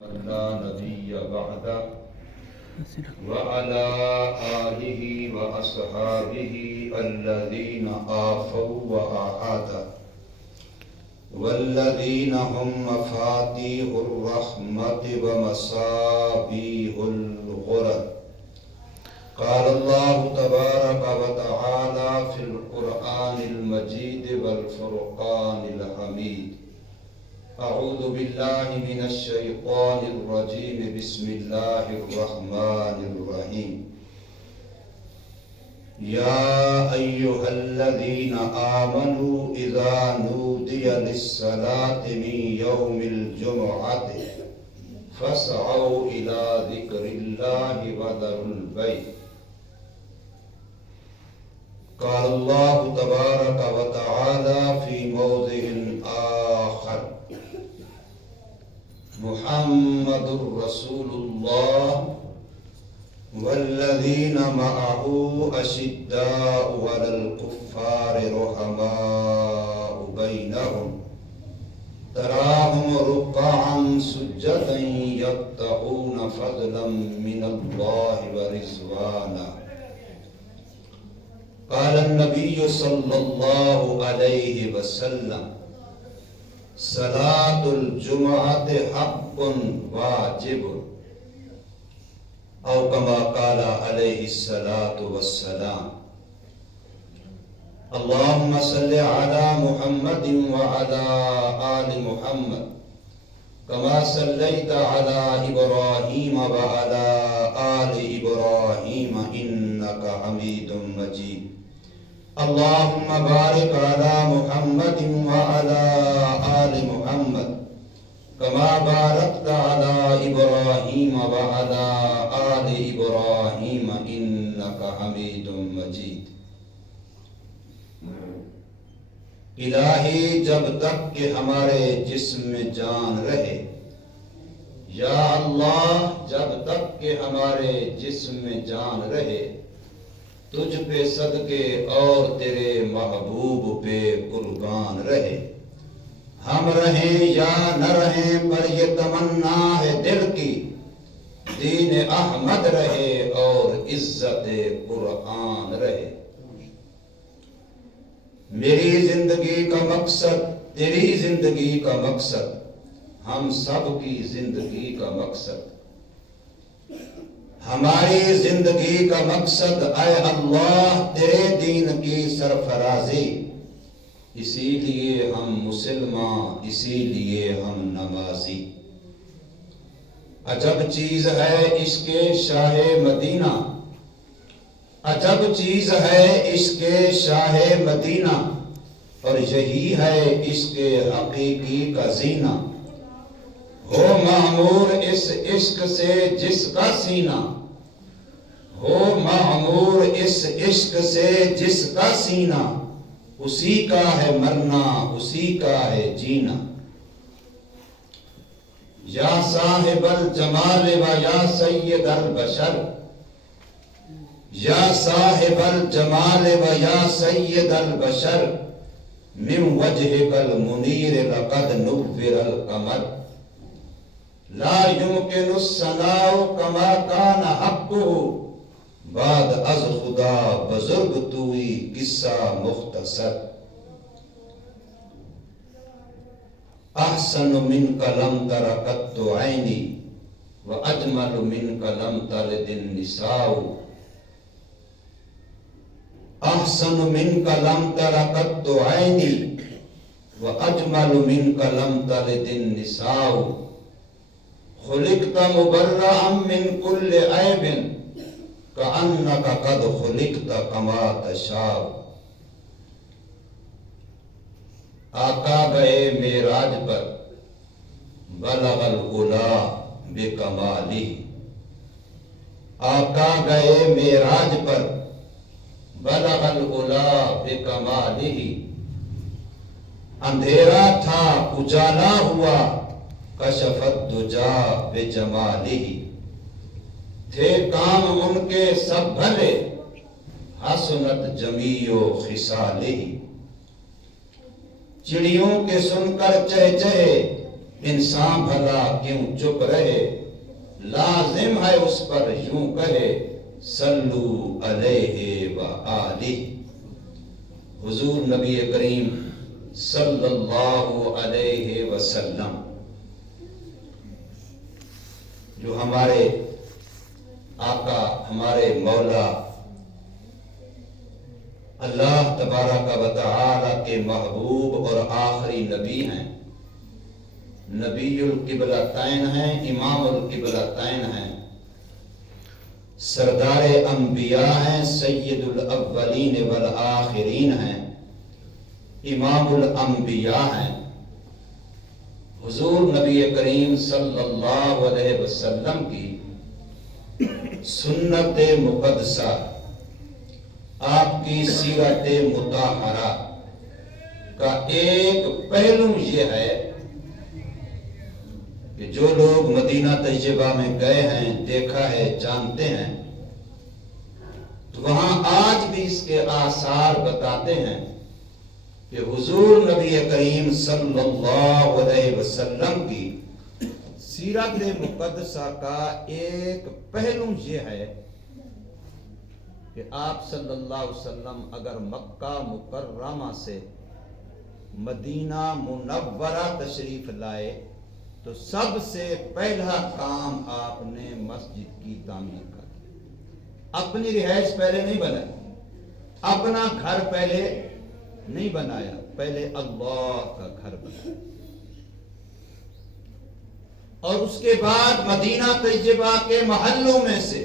لا نبي بعده وعلى آله وأصحابه الذين آفوا وأعادوا والذين هم مفاتيح الرحمة ومصابيح الغرر. قال الله تبارك وتعالى في القرآن المجيد والفرقان الحميد: أعوذ بالله من الشيطان الرجيم. بسم الله الرحمن الرحيم. يا أيها الذين آمنوا إذا نودي للصلاة من يوم الجمعة فاسعوا إلى ذكر الله وذروا البيع. قال الله تبارك وتعالى في موضع آخر: محمد رسول الله والذين معه أشداء على الكفار رحماء بينهم تراهم ركعا سجدا يبتغون فضلا من الله ورضوانا. قال النبي صلى الله عليه وسلم: صلاة الجمعة حق واجب، او كما قال عليه الصلاة والسلام. اللهم صل على محمد وعلى آل محمد كما صليت على إبراهيم وعلى آل إبراهيم إنك حميد مجيد. اللهم بارك على محمد وعلى آل محمد كما باركت على إبراهيم وعلى آل إبراهيم إنك حميد مجيد. الہی جب تک کہ ہمارے جسم میں جان رہے، یا اللہ جب تک کہ ہمارے جسم میں جان رہے، تجھ پہ صدقے اور تیرے محبوب پہ قربان رہے. ہم رہیں یا نہ رہیں پر یہ تمنا ہے دل کی، دین احمد رہے اور عزت قرآن رہے. میری زندگی کا مقصد، تیری زندگی کا مقصد، ہم سب کی زندگی کا مقصد، ہماری زندگی کا مقصد اے اللہ تیرے دین کی سرفرازی. اسی لیے ہم مسلمان، اسی لیے ہم نمازی. عجب چیز ہے عشق شاہ مدینہ، عجب چیز ہے عشق شاہ مدینہ، اور یہی ہے عشق حقیقی کا زینہ. ہو معمور اس عشق سے جس کا سینہ، ہو معمور اس عشق سے جس کا سینہ، اسی کا ہے مرنا اسی کا ہے جینا. یا صاحب الجمال و یا سید البشر، یا صاحب الجمال و یا سید البشر، من وجهك المنیر لقد نور القمر. لا يمكن الثناء كما كان حقه بعد از خدا بزرگ توئی قصہ مختصر. احسن منك لم تر قط عینی واجمل منك لم تلد النساء. احسن منك لم تر قط عینی واجمل منك لم تلد النساء. خلقت مبرئا من كل عیب كأنك قد خلقت كما تشاء. آقا گئے معراج پر بلغ العلا بکمالہ. آقا گئے معراج پر بلغ العلا بکمالہ. اندھیرا تھا اجالا ہوا کشف الدجا بجمالہ. تھے کام ان کے سب بھلے حسنت جمیع خصالہ. چڑیوں کے سن کر چہچہے انسان بھلا کیوں چپ رہے، لازم ہے اس پر یوں کہے صلو علیہ وآلہ۔ حضور نبی کریم صلی اللہ علیہ وسلم جو ہمارے آقا، ہمارے مولا اللہ تبارک و تعالی کے محبوب اور آخری نبی ہیں، نبی القبلتین ہیں، امام القبلتین ہیں، سردار انبیاء ہیں، سید الاولین والآخرین ہیں، امام الانبیاء ہیں۔ حضور نبی کریم صلی اللہ علیہ وسلم کی سنت مقدسہ، آپ کی سیرت مطہرہ کا ایک پہلو یہ ہے کہ جو لوگ مدینہ طیبہ میں گئے ہیں، دیکھا ہے، جانتے ہیں، تو وہاں آج بھی اس کے آثار بتاتے ہیں کہ حضور نبی کریم صلی اللہ علیہ وسلم کی سیرت مقدسہ کا ایک پہلو یہ ہے کہ آپ صلی اللہ علیہ وسلم اگر مکہ مکرمہ سے مدینہ منورہ تشریف لائے تو سب سے پہلا کام آپ نے مسجد کی تعمیر کر دی۔ اپنی رہائش پہلے نہیں بنائی، اپنا گھر پہلے نہیں بنایا، پہلے اللہ کا گھر بنایا، اور اس کے بعد مدینہ طیبہ کے محلوں میں سے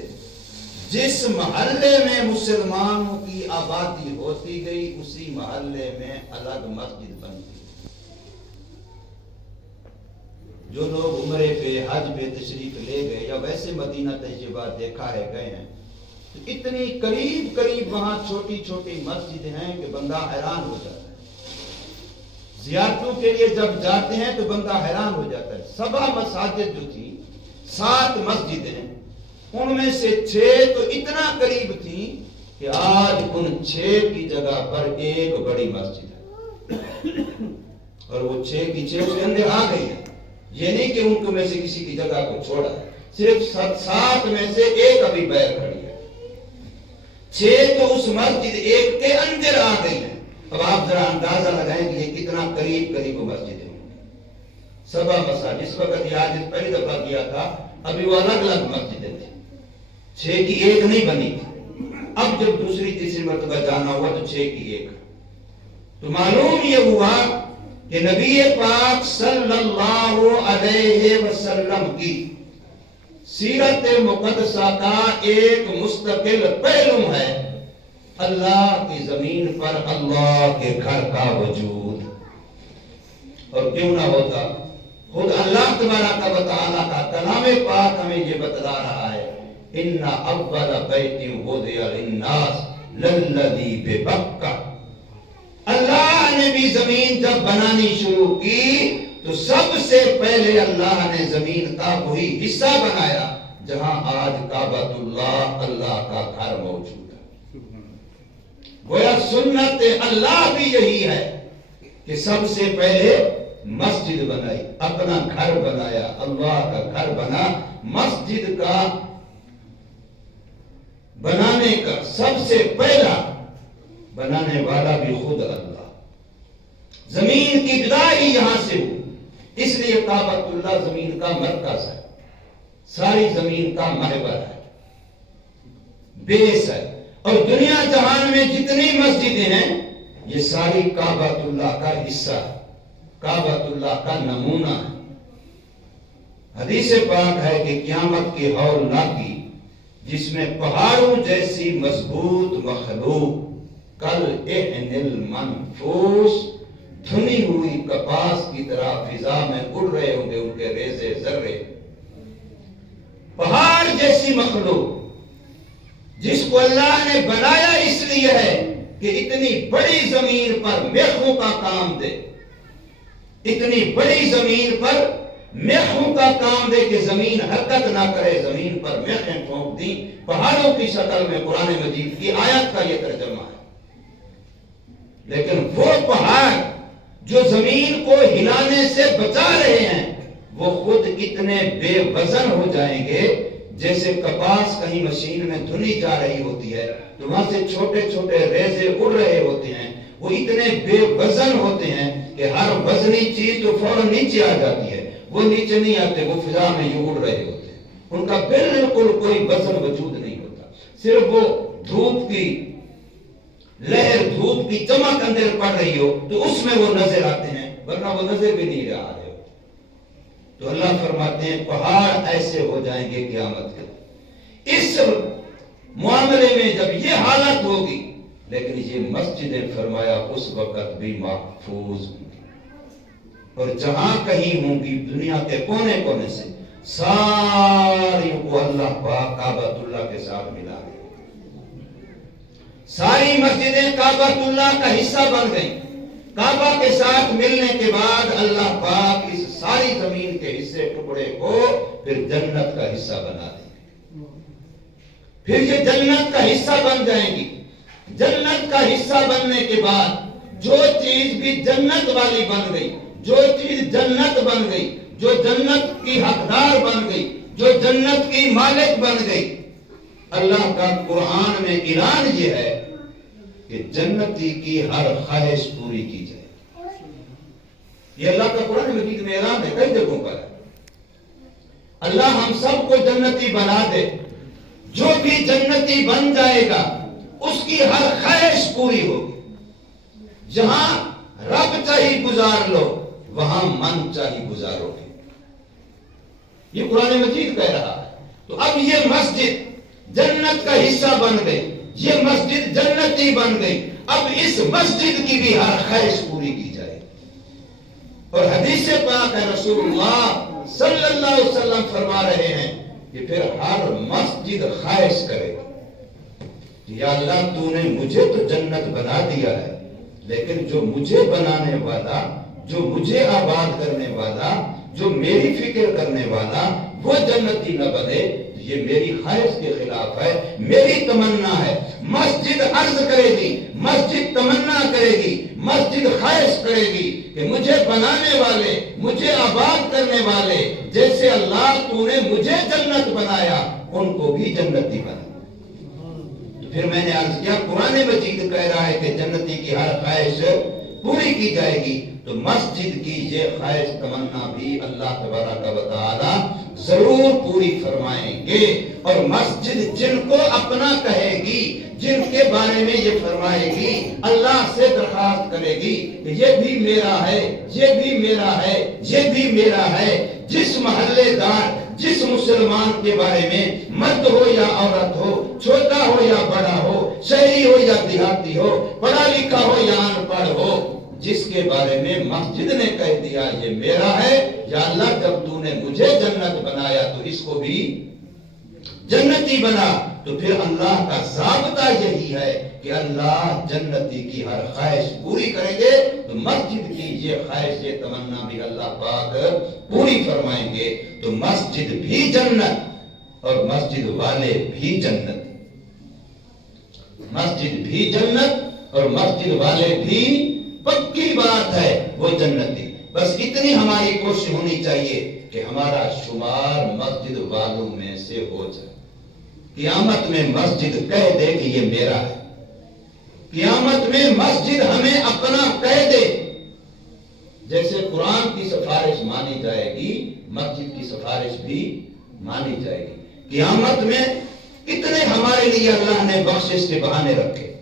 جس محلے میں مسلمانوں کی آبادی ہوتی گئی، اسی محلے میں الگ مسجد بنتی۔ جو لوگ عمرے پہ، حج پہ تشریف لے گئے یا ویسے مدینہ طیبہ دیکھا ہے، گئے ہیں، تو اتنی قریب قریب وہاں چھوٹی چھوٹی مسجد ہیں کہ بندہ حیران ہو جاتا ہے۔ زیارتوں کے لیے جب جاتے ہیں تو بندہ حیران ہو جاتا ہے۔ 7 مساجد جو تھی، 7 مسجدیں، ان میں سے 6 تو اتنا قریب تھی کہ آج ان 6 کی جگہ پر ایک بڑی مسجد ہے، اور وہ 6 کی 6 اس کے اندر آ گئی ہے۔ یہ نہیں کہ ان کو میں سے کسی کی جگہ کو چھوڑا، صرف 7 میں سے ایک ابھی بیر کھڑی ہے، 6 تو اس مسجد ایک کے اندر آ گئی ہیں۔ اب آپ ذرا اندازہ لگائیں کہ یہ کتنا قریب قریب مسجدیں ہوں گی۔ 7 مساجد، اس وقت یہ آج پہلی دفعہ کیا تھا، ابھی وہ الگ الگ مسجدیں تھیں، 6 کی ایک نہیں بنی تھی۔ اب جب دوسری تیسری مرتبہ جانا ہوا تو 6 کی ایک، تو معلوم یہ ہوا کہ نبی پاک صلی اللہ علیہ وسلم کی سیرت مقدسہ کا ایک مستقل پہلو ہے اللہ کی زمین پر اللہ کے گھر کا وجود۔ اور کیوں نہ ہوتا، خود اللہ تبارک و تعالیٰ کا کلام پاک ہمیں یہ بتلا رہا ہے، ان اول بیت وضع للناس للذی ببکہ۔ اللہ نے بھی زمین جب بنانی شروع کی تو سب سے پہلے اللہ نے زمین کا وہی حصہ بنایا جہاں آج کعبۃ اللہ، اللہ کا گھر موجود ہے۔ گویا سنت اللہ بھی یہی ہے کہ سب سے پہلے مسجد بنائی، اپنا گھر بنایا، اللہ کا گھر بنا۔ مسجد کا بنانے کا سب سے پہلا بنانے والا بھی خود اللہ۔ زمین کی ابتدا ہی یہاں سے ہوئی، اس لیے کعبۃ اللہ زمین کا مرکز ہے، ساری زمین کا محور ہے، بیس ہے۔ اور دنیا جہان میں جتنی مسجدیں ہیں یہ ساری کعبۃ اللہ کا حصہ ہے، کعبۃ اللہ کا نمونہ ہے۔ حدیث پاک ہے کہ قیامت کی ہول نہ کی جس میں پہاڑوں جیسی مضبوط مخلوق کل اہن المنفوس دھنی ہوئی کپاس کی طرح فضا میں اڑ رہے ہوں گے، ان کے ریزے ذرے، پہاڑ جیسی مخلوق جس کو اللہ نے بنایا اس لیے ہے کہ اتنی بڑی زمین پر میخوں کا کام دے، اتنی بڑی زمین پر میخوں کا کام دے کہ زمین حرکت نہ کرے، زمین پر میخیں ٹھونک دی پہاڑوں کی شکل میں۔ قرآن مجید کی آیت کا یہ ترجمہ ہے۔ لیکن وہ پہاڑ جو زمین کو ہلانے سے بچا رہے ہیں، وہ خود اتنے بے وزن ہو جائیں گے جیسے کپاس کہیں مشین میں دھنی جا رہی ہوتی ہے تو وہاں سے چھوٹے چھوٹے ریزے اڑ رہے ہوتے ہیں، وہ اتنے بے وزن ہوتے ہیں کہ ہر وزنی چیز تو فوراً نیچے آ جاتی ہے، وہ نیچے نہیں آتے، وہ فضا میں یوں اڑ رہے ہوتے ہیں، ان کا بالکل کوئی وزن وجود نہیں ہوتا، صرف وہ دھوپ کی لہر، دھوپ کی چمک اندر پڑ رہی ہو تو اس میں وہ نظر آتے ہیں، ورنہ وہ نظر بھی نہیں آ رہے ہو۔ تو اللہ فرماتے ہیں پہاڑ ایسے ہو جائیں گے قیامت کے، اس معاملے میں جب یہ حالت ہوگی، لیکن یہ مسجدیں فرمایا اس وقت بھی محفوظ ہوں گی، اور جہاں کہیں ہوں گی دنیا کے کونے کونے سے ساری کو اللہ پاک کعبۃ اللہ کے ساتھ ملا دے، ساری مسجدیں کعبۃ اللہ کا حصہ بن گئی، کعبہ کے ساتھ ملنے کے بعد اللہ پاک اس ساری زمین کے حصے ٹکڑے کو پھر جنت کا حصہ بنا دیں گے، پھر یہ جنت کا حصہ بن جائیں گی۔ جنت کا حصہ بننے کے بعد جو چیز بھی جنت والی بن گئی، جو چیز جنت بن گئی، جو جنت کی حقدار بن گئی، جو جنت کی مالک بن گئی، اللہ کا قرآن میں اعلان یہ ہے کہ جنتی کی ہر خواہش پوری کی جائے۔ یہ اللہ کا قرآن مجید میں اعلان ہے، کئی جگہوں پر ہے۔ اللہ ہم سب کو جنتی بنا دے، جو بھی جنتی بن جائے گا اس کی ہر خواہش پوری ہوگی، جہاں رب چاہیے گزار لو وہاں من چاہیے گزارو گے، یہ قرآن مجید کہہ رہا ہے۔ تو اب یہ مسجد جنت کا حصہ بن گئی، یہ مسجد جنتی بن گئی، اب اس مسجد کی بھی ہر خواہش پوری کی جائے۔ اور حدیث پاک ہے، رسول اللہ صلی اللہ علیہ وسلم فرما رہے ہیں کہ پھر ہر مسجد خواہش کرے کہ یا اللہ تو نے مجھے تو جنت بنا دیا ہے، لیکن جو مجھے بنانے والا، جو مجھے آباد کرنے والا، جو میری فکر کرنے والا وہ جنتی نہ بنے، یہ میری خواہش کے خلاف ہے، میری تمنا ہے۔ مسجد عرض کرے گی، مسجد تمنا کرے گی، مسجد خواہش کرے گی کہ مجھے بنانے والے، مجھے آباد کرنے والے، جیسے اللہ تو نے مجھے جنت بنایا ان کو بھی جنتی بنا۔ پھر میں نے عرض کیا قرآن مجید کہہ رہا ہے کہ جنتی کی ہر خواہش پوری کی جائے گی، تو مسجد کی یہ خواہش تمنا بھی اللہ تبارک و تعالی ضرور پوری فرمائیں گے۔ اور مسجد جن کو اپنا کہے گی، جن کے بارے میں یہ فرمائے گی، اللہ سے درخواست کرے گی کہ یہ بھی میرا ہے، یہ بھی میرا ہے، یہ بھی میرا ہے، جس محلے دار، جس مسلمان کے بارے میں مرد ہو یا عورت ہو، چھوٹا ہو یا بڑا ہو، شہری ہو یا دیہاتی ہو، پڑھا لکھا ہو یا ان پڑھ ہو، جس کے بارے میں مسجد نے کہہ دیا یہ میرا ہے، یا اللہ جب تو نے مجھے جنت بنایا تو اس کو بھی جنتی بنا، تو پھر اللہ کا ضابطہ یہی ہے کہ اللہ جنتی کی ہر خواہش پوری کریں گے، تو مسجد کی یہ خواہش، یہ تمنا بھی اللہ پاک پوری فرمائیں گے۔ تو مسجد بھی جنت اور مسجد والے بھی جنت، مسجد بھی جنت اور مسجد والے بھی، پکی بات ہے وہ جنتی۔ بس اتنی ہماری کوشش ہونی چاہیے کہ ہمارا شمار مسجد والوں میں سے ہو جائے، قیامت میں مسجد کہہ دے کہ یہ میرا ہے، قیامت میں مسجد ہمیں اپنا کہہ دے، جیسے قرآن کی سفارش مانی جائے گی مسجد کی سفارش بھی مانی جائے گی۔ قیامت میں کتنے ہمارے لیے اللہ نے بخشش کے بہانے رکھے،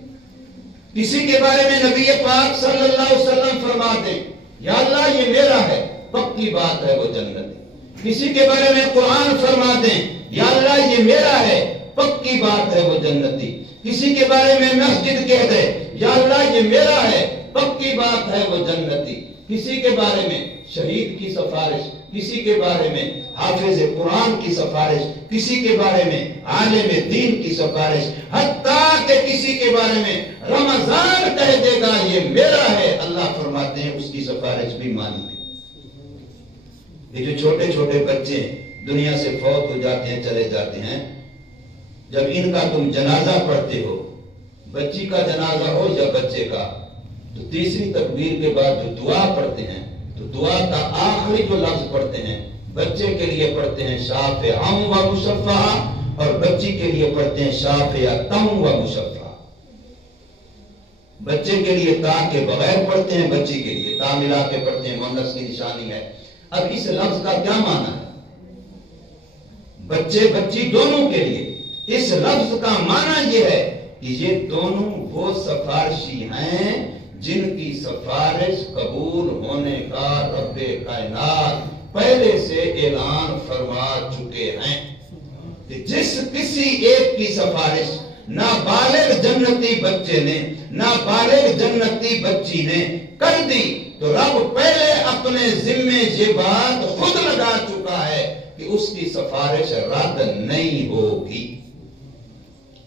کسی کے بارے میں نبی پاک صلی اللہ علیہ وسلم فرماتے یا اللہ یہ میرا ہے، پکی بات ہے وہ جنت۔ کسی کے بارے میں قرآن فرماتے یا اللہ یہ میرا ہے، پکی بات ہے وہ جنتی۔ کسی کے بارے میں مسجد کہہ دے یا اللہ یہ میرا ہے، پکی بات ہے وہ جنتی۔ کسی کے بارے میں شہید کی سفارش، کسی کے بارے میں حافظ قرآن کی سفارش، کسی کے بارے میں عالم دین کی سفارش، حتیٰ کہ کسی کے بارے میں رمضان کہہ دے گا یہ میرا ہے، اللہ فرماتے ہیں اس کی سفارش بھی مانی گئی۔ یہ جو چھوٹے چھوٹے بچے دنیا سے فوت ہو جاتے ہیں، چلے جاتے ہیں، جب ان کا تم جنازہ پڑھتے ہو، بچی کا جنازہ ہو یا بچے کا، تو تیسری تکبیر کے بعد جو دعا پڑھتے ہیں، تو دعا کا آخری جو لفظ پڑھتے ہیں بچے کے لیے پڑھتے ہیں شافعا و مشفعا، اور بچی کے لیے پڑھتے ہیں شافعتم و مشفعا۔ بچے کے لیے تا کے بغیر پڑھتے ہیں، بچی کے لیے تا ملا کے پڑھتے ہیں، مؤنث کی نشانی ہے۔ اب اس لفظ کا کیا معنی ہے؟ بچے بچی دونوں کے لیے اس لفظ کا معنی یہ ہے کہ یہ دونوں وہ سفارشی ہیں جن کی سفارش قبول ہونے کا رب کائنات پہلے سے اعلان فرما چکے ہیں کہ جس کسی ایک کی سفارش نابالغ جنتی بچے نے، نابالغ جنتی بچی نے کر دی تو رب پہلے اپنے ذمے یہ بات خود لگا چکا ہے کہ اس کی سفارش رد نہیں ہوگی۔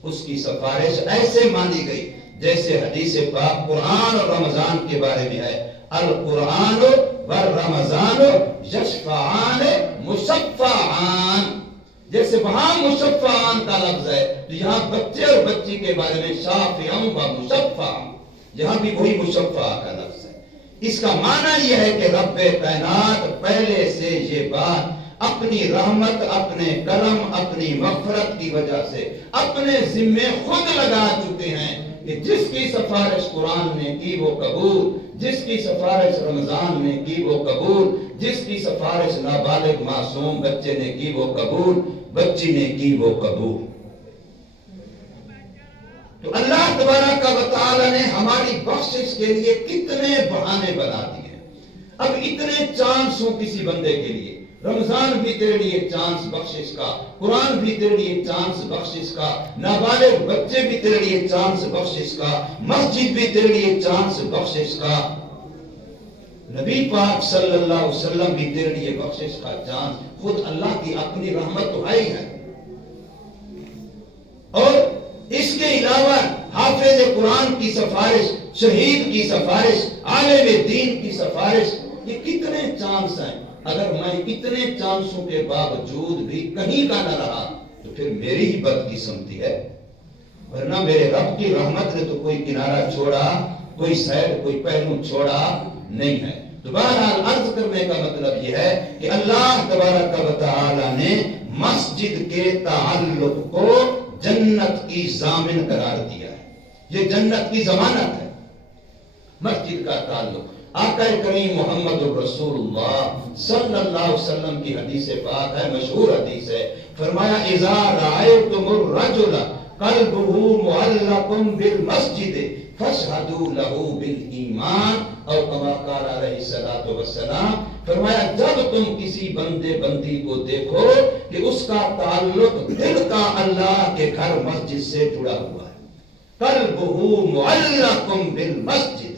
اس کی سفارش ایسے مانی گئی جیسے حدیث پاک قرآن اور رمضان کے بارے میں ہے، القرآن والرمضان یشفعان مشفعان۔ جیسے وہاں مشفعان کا لفظ ہے تو یہاں بچے اور بچی کے بارے میں شافعا و مشفعا، یہاں بھی وہی مشفع کا لفظ ہے۔ اس کا معنی یہ ہے کہ رب کائنات پہلے سے یہ بات اپنی رحمت، اپنے کرم، اپنی مغفرت کی وجہ سے اپنے ذمے خود لگا چکے ہیں کہ جس کی سفارش قرآن نے کی وہ قبول، جس کی سفارش رمضان نے کی وہ قبول، جس کی سفارش نابالغ معصوم بچے نے کی وہ قبول، بچی نے کی وہ قبول۔ تو اللہ تبارک و تعالی نے ہماری بخشش کے لیے کتنے بہانے بنا دیے ہیں۔ اب اتنے چانس ہوں کسی بندے کے لیے، رمضان بھی تیرے لیے چانس بخشش کا، قرآن بھی تیرے لیے چانس بخشش کا، نابالغ بچے بھی تیرے لیے چانس بخشش کا، مسجد بھی تیرے لیے چانس بخشش کا، نبی پاک صلی اللہ علیہ وسلم بھی تیرے لیے بخشش کا چانس، خود اللہ کی اپنی رحمت تو ہے ہی ہے۔ اور اس کے علاوہ حافظ قرآن کی سفارش، شہید کی سفارش، عالم دین کی سفارش، یہ کتنے چانس ہیں۔ اگر میں اتنے چانسوں کے باوجود بھی کہیں کا نہ رہا تو پھر میری ہی بدقسمتی ہے، ورنہ میرے رب کی رحمت نے تو کوئی کنارہ چھوڑا، کوئی سائڈ، کوئی پہلو چھوڑا نہیں ہے۔ تو بہرحال عرض کرنے کا مطلب یہ ہے کہ اللہ تبارک و تعالی نے مسجد کے تعلق کو جنت کی ضامن قرار دیا ہے، یہ جنت کی ضمانت ہے مسجد کا تعلق۔ آقا کریم محمد رسول اللہ صلی اللہ علیہ وسلم کی حدیث پاک ہے، مشہور حدیث ہے، فرمایا اذا رأیتم الرجل قلبه معلق بالمسجد فاشهدوا له بالایمان، اور کما قال علیہ الصلوۃ والسلام، فرمایا جب تم کسی بندے بندی کو دیکھو کہ اس کا تعلق دل کا اللہ کے گھر مسجد سے جڑا ہوا ہے، قلبه معلق بالمسجد،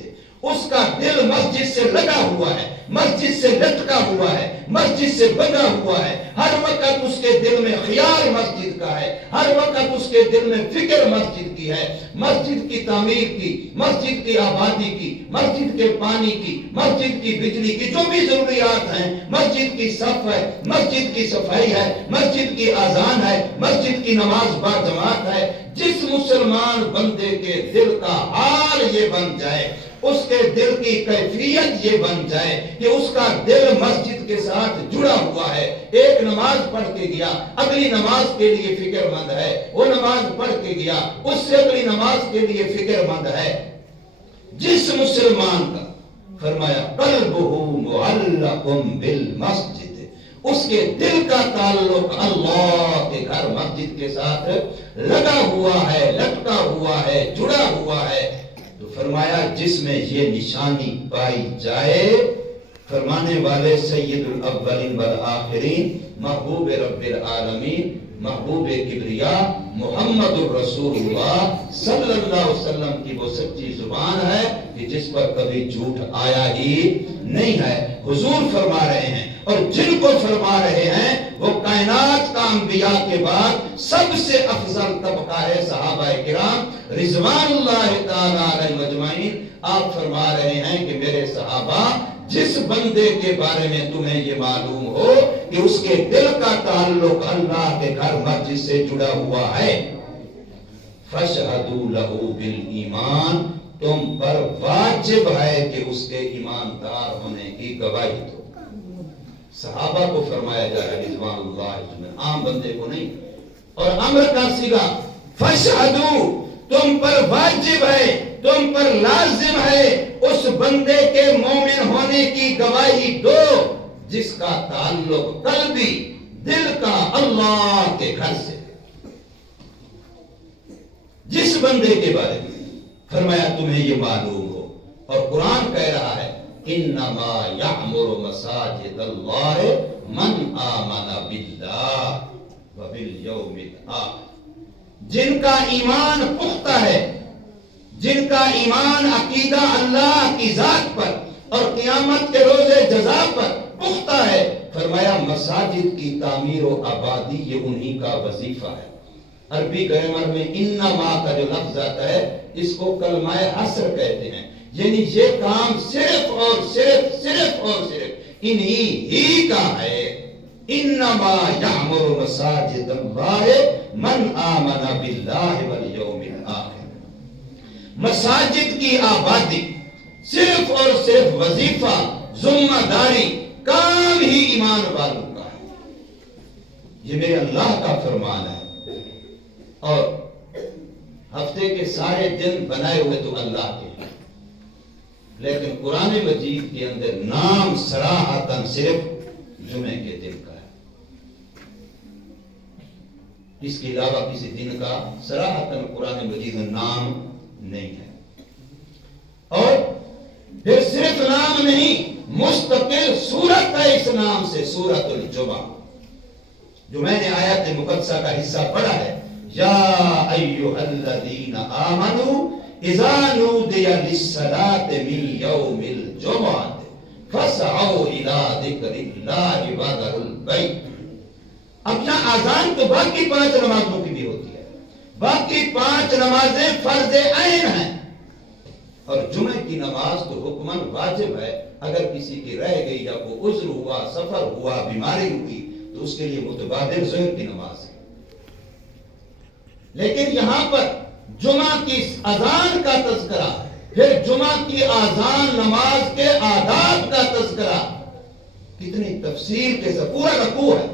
اس کا دل مسجد سے لگا ہوا ہے، مسجد سے لٹکا ہوا ہے، مسجد سے بنا ہوا ہے، ہر وقت اس کے دل میں خیال مسجد کا ہے، ہر وقت اس کے دل میں فکر مسجد کی ہے، مسجد کی تعمیر کی، مسجد کی آبادی کی، مسجد کے پانی کی، مسجد کی بجلی کی، جو بھی ضروریات ہیں، مسجد کی صف ہے، مسجد کی صفائی ہے، مسجد کی اذان ہے، مسجد کی نماز با جماعت ہے۔ جس مسلمان بندے کے دل کا حال یہ بن جائے، اس کے دل کی کیفیت یہ بن جائے کہ اس کا دل مسجد کے ساتھ جڑا ہوا ہے، ایک نماز پڑھ کے گیا، اگلی نماز کے لیے فکر مند ہے، وہ نماز پڑھ کے گیا، اس سے اگلی نماز کے لیے فکر مند ہے، جس مسلمان کا فرمایا قلبہ معلق بالمسجد، اس کے دل کا تعلق اللہ کے گھر مسجد کے ساتھ لگا ہوا ہے، لٹکا ہوا ہے، جڑا ہوا ہے، تو فرمایا جس میں یہ نشانی پائی جائے، فرمانے والے سید الاولین والآخرین، محبوب رب العالمین، محبوب کبریا، محمد الرسول اللہ صلی اللہ علیہ وسلم کی وہ سچی زبان ہے کہ جس پر کبھی جھوٹ آیا ہی نہیں ہے۔ حضور فرما رہے ہیں، اور جن کو فرما رہے ہیں وہ کائنات کا انبیاء کے بعد سب سے افضل طبقہ ہے صحابہ کرام رضوان اللہ تعالی علیہم اجمعین۔ آپ فرما رہے ہیں کہ میرے صحابہ، جس بندے کے بارے میں تمہیں یہ معلوم ہو کہ اس کے دل کا تعلق اللہ کے گھر مسجد سے جڑا ہوا ہے، فَاشْهَدُوا لَهُ بِالْإِيمَانِ، تم پر واجب ہے کہ اس کے ایماندار ہونے کی گواہی دو۔ صحابہ کو فرمایا جا رہا ہے رضوان اللہ اجمعین، عام بندے کو نہیں۔ اور امر کا صیغہ فشہدو، تم پر واجب ہے، تم پر لازم ہے اس بندے کے مومن ہونے کی گواہی دو جس کا تعلق قلبی دل کا اللہ کے گھر سے۔ جس بندے کے بارے میں فرمایا تمہیں یہ معلوم ہو، اور قرآن کہہ رہا ہے انما یعمر مساجد اللہ من آمن باللہ وبالیوم الآخر، جن کا ایمان پختہ ہے، جن کا ایمان عقیدہ اللہ کی ذات پر اور قیامت کے روز جزا پر پختہ ہے، فرمایا مساجد کی تعمیر و آبادی یہ انہی کا وظیفہ ہے۔ عربی گرامر میں انما کا جو لفظ آتا ہے اس کو کلمہ حصر کہتے ہیں، یعنی یہ کام صرف اور صرف انہی ہی کا ہے۔ انما یعمر مساجد اللہ من آمن باللہ والیوم الآخر، مساجد کی آبادی صرف اور صرف وظیفہ، ذمہ داری، کام ہی ایمان والوں کا ہے۔ یہ میرے اللہ کا فرمان ہے۔ اور ہفتے کے سارے دن بنائے ہوئے تو اللہ کے ہیں، لیکن قرآن مجید کے اندر نام صراحتاً صرف جمعے کے دن کا ہے، اس کے علاوہ کسی دن کا صراحتاً قرآن مجید میں نام نہیں ہے۔ اور پھر صرف نام نہیں، مستقل سورت ہے اس نام سے، سورۃ الجمعہ، جو میں نے آیت مقدسہ کا حصہ پڑھا ہے۔ یا ایھا الذین آمنوا اذا نودی للصلاۃ من یوم الجمعہ فاسعوا الی ذکر اللہ وذروا البیع۔ اب یہاں اذان تو باقی 5 نمازوں کی بھی ہوتی ہے، باقی 5 نمازیں فرض عین ہیں، اور جمعے کی نماز تو حکماً واجب ہے۔ اگر کسی کی رہ گئی یا کوئی عذر ہوا، سفر ہوا، بیماری ہوئی تو اس کے لیے متبادل ظہر کی نماز ہے۔ لیکن یہاں پر جمعہ کی اذان کا تذکرہ، پھر جمعہ کی اذان نماز کے آداب کا تذکرہ، کتنی تفصیل کے ساتھ پورا رکوع ہے۔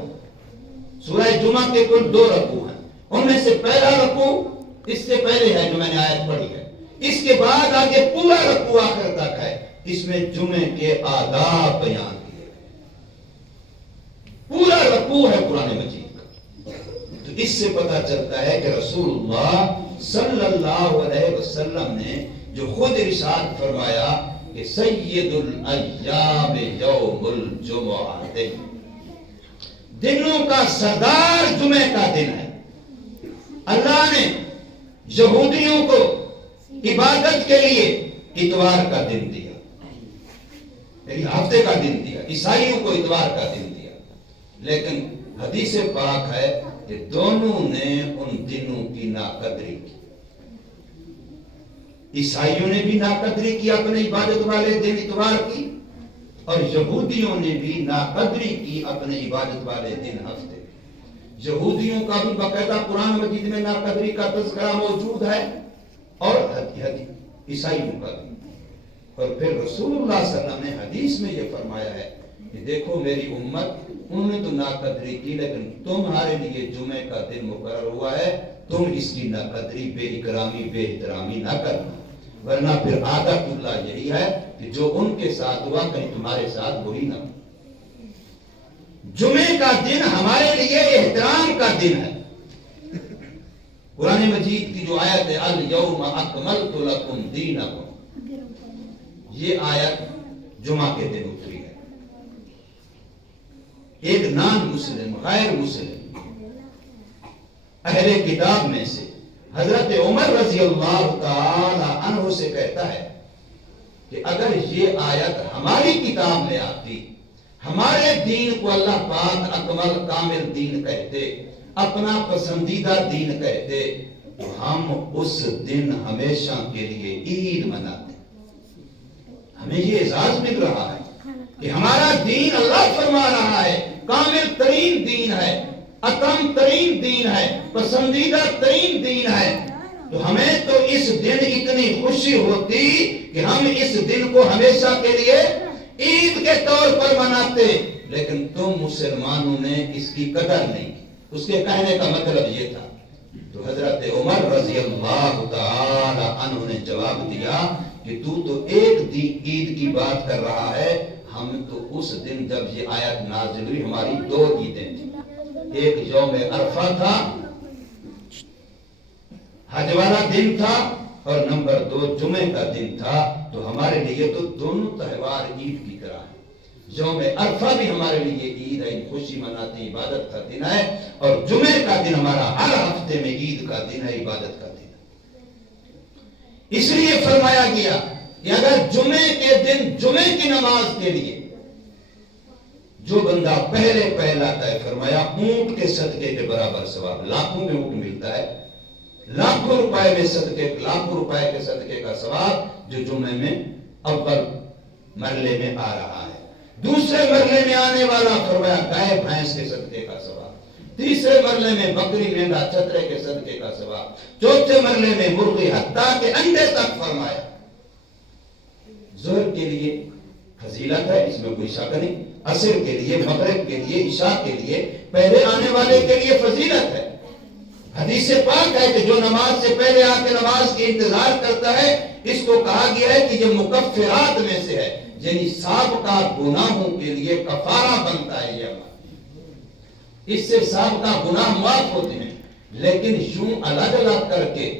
سورہ جمعہ کے کل 2 رکوع ہیں، ان میں سے پہلا رکوع اس سے پہلے ہے جو میں نے آیت پڑھی ہے، اس کے بعد آگے پورا رکوع آخر تک ہے، اس میں جمعے کے آداب بیان کیے، پورا رکوع ہے قرآن مجید کا۔ تو اس سے پتہ چلتا ہے کہ رسول اللہ صلی اللہ علیہ وسلم نے جو خود ارشاد فرمایا کہ سید الایام یوم الجمعہ، دنوں کا سردار جمعے کا دن ہے۔ اللہ نے یہودیوں کو عبادت کے لیے اتوار کا دن دیا، یعنی ہفتے کا دن دیا، عیسائیوں کو اتوار کا دن دیا، لیکن حدیث پاک ہے کہ دونوں نے ان دنوں کی ناقدری کی۔ عیسائیوں نے بھی ناقدری کی اپنے عبادت والے دن اتوار کی، اور یہودیوں نے بھی ناقدری کی اپنے عبادت والے دن ہفتے۔ یہودیوں کا بھی باقاعدہ قرآن مجید میں ناقدری کا تذکرہ موجود ہے، اور عیسائیوں کا بھی۔ اور پھر رسول اللہ صلی اللہ علیہ وسلم نے حدیث میں یہ فرمایا ہے کہ دیکھو میری امت، انہوں نے تو ناقدری کی، لیکن تمہارے لیے جمعے کا دن مقرر ہوا ہے، تم اس کی ناقدری، بے اکرامی، بے احترامی نہ کرنا، ورنہ پھر عادت اللہ یہی ہے کہ جو ان کے ساتھ ہوا کہیں تمہارے ساتھ وہی نہ ہو۔ جمعے کا دن ہمارے لیے احترام کا دن ہے۔ قرآن مجید کی جو آیت ہے الیوم اکملت لکم دینکم، یہ آیت جمعہ کے دن اتری ہے۔ ایک نان مسلم، غیر مسلم اہل کتاب میں سے حضرت عمر رضی اللہ تعالی عنہ سے کہتا ہے کہ اگر یہ آیت ہماری کتاب میں آتی، ہمارے دین کو اللہ پاک اکمل کامل دین کہتے، اپنا پسندیدہ دین کہتے، تو ہم اس دن ہمیشہ کے لیے عید مناتے۔ ہمیں یہ اعزاز مل رہا ہے کہ ہمارا دین اللہ فرما رہا ہے کامل ترین دین ہے، اتم ترین دین ہے، پسندیدہ ترین دین ہے، تو ہمیں تو اس دن اتنی خوشی ہوتی کہ ہم اس دن کو ہمیشہ کے لیے عید کے طور پر مناتے۔ لیکن تم مسلمانوں نے اس کی قدر نہیں کی. اس کے کہنے کا مطلب یہ تھا. تو حضرت عمر رضی اللہ تعالی عنہ نے جواب دیا کہ تو ایک عید کی بات کر رہا ہے، ہم تو اس دن جب یہ آیت نازل ہوئی ہماری 2 عیدیں تھیں. ایک یوم عرفہ تھا، حج والا دن تھا، اور نمبر 2 جمعے کا دن تھا. تو ہمارے لیے تو دونوں تہوار عید کی طرح ہیں. یوم عرفہ بھی ہمارے لیے عید ہے، خوشی مناتے ہیں، عبادت کا دن ہے، اور جمعے کا دن ہمارا ہر ہفتے میں عید کا دن ہے، عبادت کا دن ہے. اس لیے فرمایا گیا کہ اگر جمعے کے دن جمعے کی نماز کے لیے جو بندہ پہلا ہے، فرمایا اونٹ کے صدقے کے برابر ثواب. لاکھوں میں اونٹ ملتا ہے، لاکھوں روپے میں صدقے، لاکھوں روپے کے صدقے کا ثواب جو جمعے میں اول مرلے میں آ رہا ہے. دوسرے مرلے میں آنے والا فرمایا گائے بھینس کے صدقے کا ثواب. تیسرے مرلے میں بکری مینڈا چھترے کے صدقے کا ثواب. چوتھے مرلے میں مرغی حتیٰ کے انڈے تک. فرمایا ظہر کے لیے فضیلت ہے، اس میں کوئی شک نہیں. عصر کے لیے، مغرب کے لیے، عشاء کے لیے، پہلے آنے والے کے لیے فضیلت ہے. حدیث پاک ہے کہ جو نماز سے پہلے آ کے نماز کی انتظار کرتا ہے، اس کو کہا گیا ہے کہ یہ مکفرات میں سے ہے، یعنی سابقہ گناہوں کے لیے کفارہ بنتا ہے. یہ اس سے سابقہ گناہ معاف ہوتے ہیں. لیکن یوں الگ الگ کر کے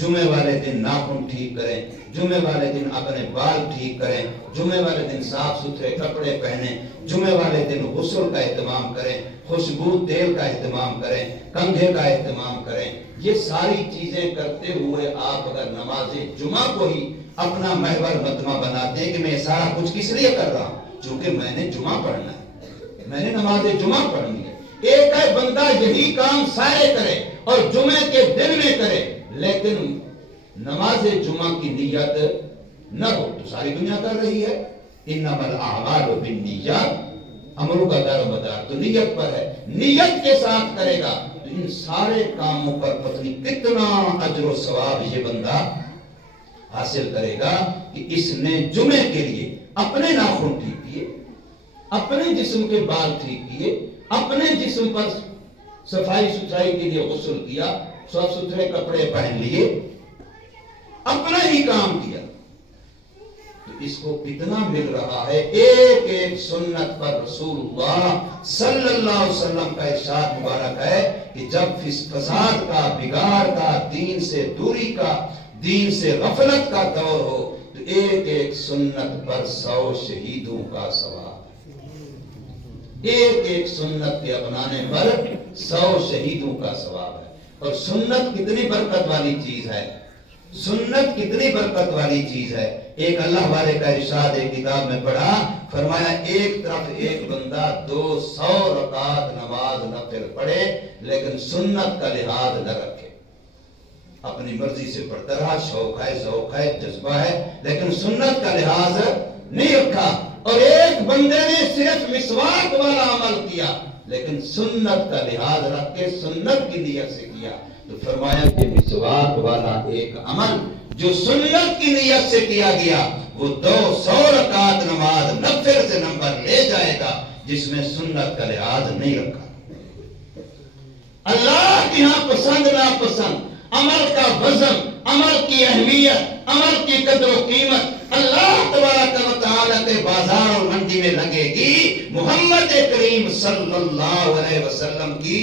جمعے والے دن ناخن ٹھیک کریں، جمعے والے دن اپنے بال ٹھیک کریں، جمعے والے دن صاف ستھرے کپڑے پہنیں، جمعے والے دن غسل کا اہتمام کریں، خوشبو تیل کا اہتمام کریں، کنگھے کا اہتمام کریں. یہ ساری چیزیں کرتے ہوئے آپ اگر نماز جمعہ کو ہی اپنا محور متمع بناتے ہیں کہ میں سارا کچھ کس لیے کر رہا ہوں، چونکہ میں نے جمعہ پڑھنا ہے، میں نے نماز جمعہ پڑھنی ہے. ایک ہے بندہ یہی کام سارے کرے اور جمعے کے دن میں کرے، لیکن نماز جمعہ کی نیت نہ ہو تو ساری دنیا کر رہی ہے. انما الاعمال بالنیات، عملوں کا دار و مدار تو نیت پر ہے. نیت کے ساتھ کرے گا تو ان سارے کاموں پر پتنی کتنا اجر و ثواب یہ بندہ حاصل کرے گا کہ اس نے جمعے کے لیے اپنے ناخن ٹھیک کیے، اپنے جسم کے بال ٹھیک کیے، اپنے جسم پر صفائی ستھرائی کے لیے غسل کیا، صاف ستھرے کپڑے پہن لیے، اپنا ہی کام کیا. تو اس کو کتنا مل رہا ہے. ایک ایک سنت پر رسول اللہ صلی اللہ علیہ وسلم کا ارشاد مبارک ہے کہ جب فساد کا، بگاڑ کا، دین سے دوری کا، دین سے غفلت کا دور ہو تو ایک ایک سنت پر 100 شہیدوں کا ثواب. ایک ایک سنت کے اپنانے پر 100 شہیدوں کا ثواب ہے. اور سنت کتنی برکت والی چیز ہے، سنت کتنی برکت والی چیز ہے. ایک اللہ والے کا ارشاد ایک کتاب میں پڑھا، فرمایا ایک طرف ایک بندہ 200 رکعت نماز نفل پڑھے لیکن سنت کا لحاظ نہ رکھے، اپنی مرضی سے پڑھتا رہا، شوق ہے، ذوق ہے، جذبہ ہے، لیکن سنت کا لحاظ نہیں رکھا. اور ایک بندے نے صرف مسواک والا عمل کیا لیکن سنت کا لحاظ رکھ کے سنت کی نیت سے کیا. تو فرمایا کہ مسواک والا ایک عمل جو سنت کی نیت سے کیا گیا وہ 200 رکعت نماز نفل سے نمبر لے جائے گا جس میں سنت کا لحاظ نہیں رکھا. اللہ کے ہاں پسند ناپسند، عمل کا وزن، عمل کی اہمیت، عمل کی قدر و قیمت اللہ تبارک و تعالیٰ کے بازار اور منڈی میں لگے گی. محمد کریم صلی اللہ علیہ وسلم کی